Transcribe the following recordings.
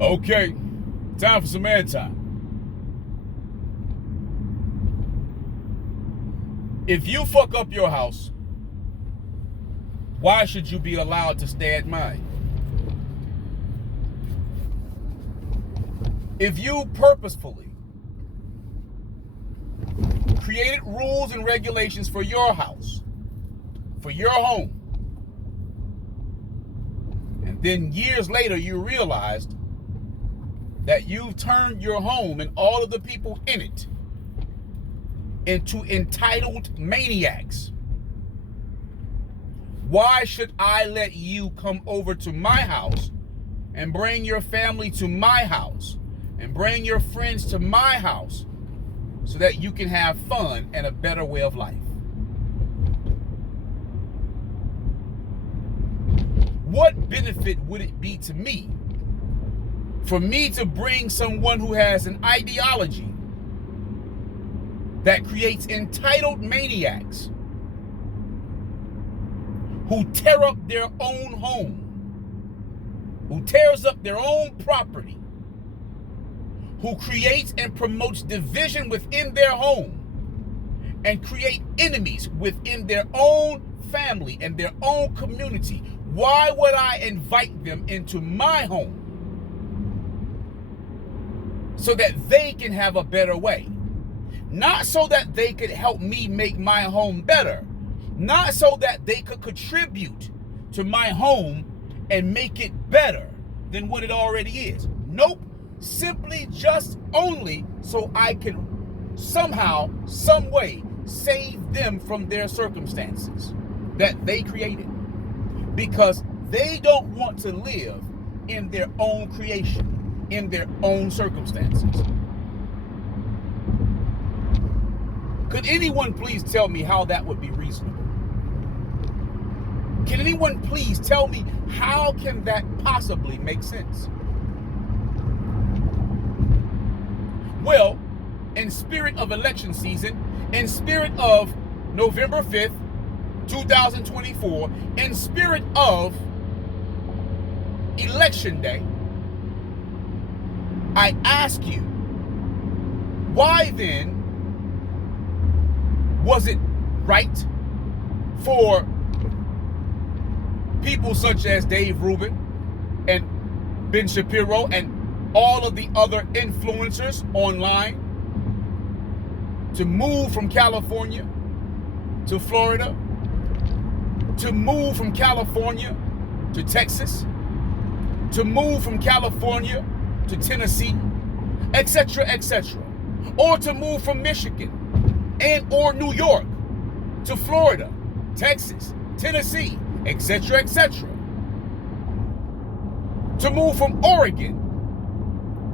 Okay, time for some man time. If you fuck up your house, why should you be allowed to stay at mine? If you purposefully created rules and regulations for your house, for your home, and then years later you realized that you've turned your home and all of the people in it into entitled maniacs, why should I let you come over to my house and bring your family to my house and bring your friends to my house so that you can have fun and a better way of life? What benefit would it be to me for me to bring someone who has an ideology that creates entitled maniacs who tear up their own home, who tears up their own property, who creates and promotes division within their home and create enemies within their own family and their own community? Why would I invite them into my home so that they can have a better way? Not so that they could help me make my home better. Not so that they could contribute to my home and make it better than what it already is. Nope. Simply just only so I can somehow, some way, save them from their circumstances that they created. Because they don't want to live in their own creation, in their own circumstances. Could anyone please tell me how that would be reasonable? Can anyone please tell me how can that possibly make sense? Well, in spirit of election season, in spirit of November 5th, 2024, in spirit of election day, I ask you, why then was it right for people such as Dave Rubin and Ben Shapiro and all of the other influencers online to move from California to Florida, to move from California to Texas, to move from California to Tennessee, etc., etc., or to move from Michigan and or New York to Florida, Texas, Tennessee, etc., etc., to move from Oregon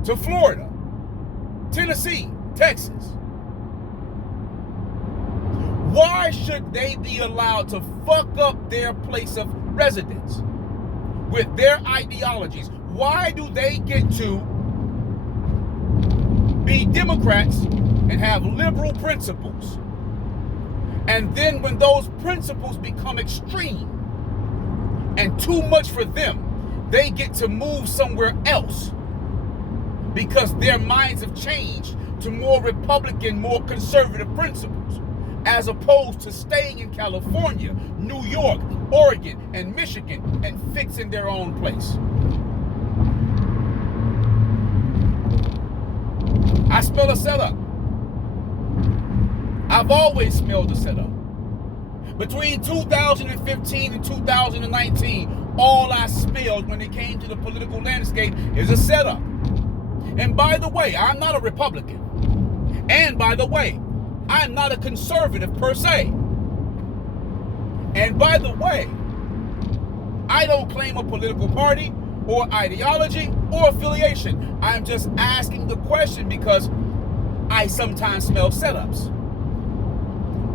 to Florida, Tennessee, Texas? Why should they be allowed to fuck up their place of residence with their ideologies? Why do they get to be Democrats and have liberal principles? And then when those principles become extreme and too much for them, they get to move somewhere else because their minds have changed to more Republican, more conservative principles, as opposed to staying in California, New York, Oregon, and Michigan and fixing their own place. I smell a setup. I've always smelled a setup. Between 2015 and 2019, all I smelled when it came to the political landscape is a setup. And by the way, I'm not a Republican. And by the way, I'm not a conservative per se. And by the way, I don't claim a political party or ideology or affiliation. I'm just asking the question because I sometimes smell setups.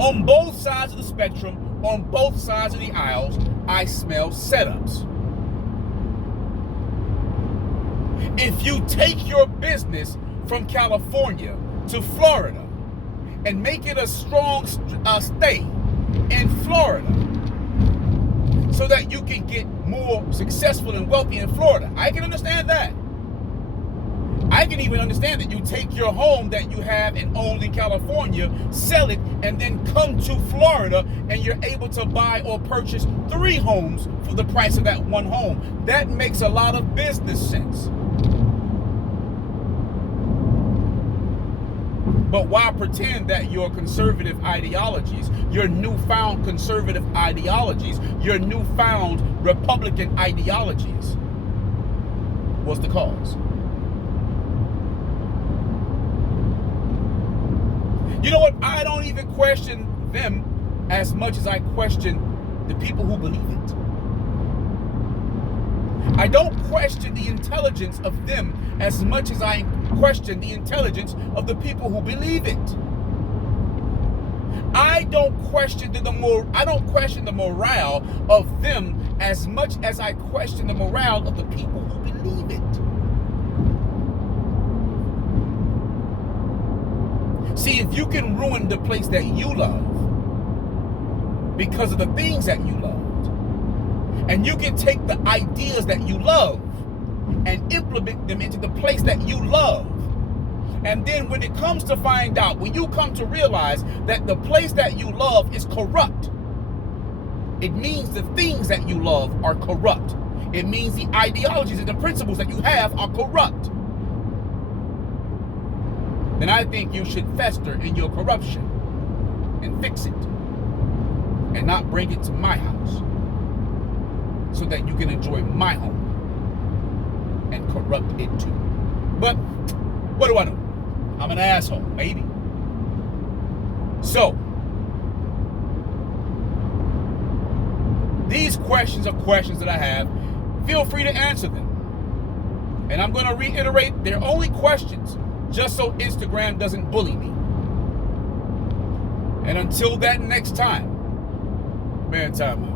On both sides of the spectrum, on both sides of the aisles, I smell setups. If you take your business from California to Florida and make it a strong stay in Florida so that you can get more successful and wealthy in Florida, I can understand that. can even understand that you take your home that you have and own in California, sell it, and then come to Florida, and you're able to buy or purchase 3 homes for the price of that one home. That makes a lot of business sense. But why pretend that your conservative ideologies, your newfound conservative ideologies, your newfound Republican ideologies was the cause? You know what? I don't even question them as much as I question the people who believe it. I don't question the intelligence of them as much as I question the intelligence of the people who believe it. I don't question the morale of them as much as I question the morale of the people who believe it. See, if you can ruin the place that you love because of the things that you loved, and you can take the ideas that you love and implement them into the place that you love, and then when it comes to find out, when you come to realize that the place that you love is corrupt, it means the things that you love are corrupt. It means the ideologies and the principles that you have are corrupt. Then I think you should fester in your corruption and fix it and not bring it to my house so that you can enjoy my home and corrupt it too. But what do I know? I'm an asshole, maybe. So, these questions are questions that I have. Feel free to answer them. And I'm going to reiterate, they're only questions just so Instagram doesn't bully me. And until that next time, man, time out.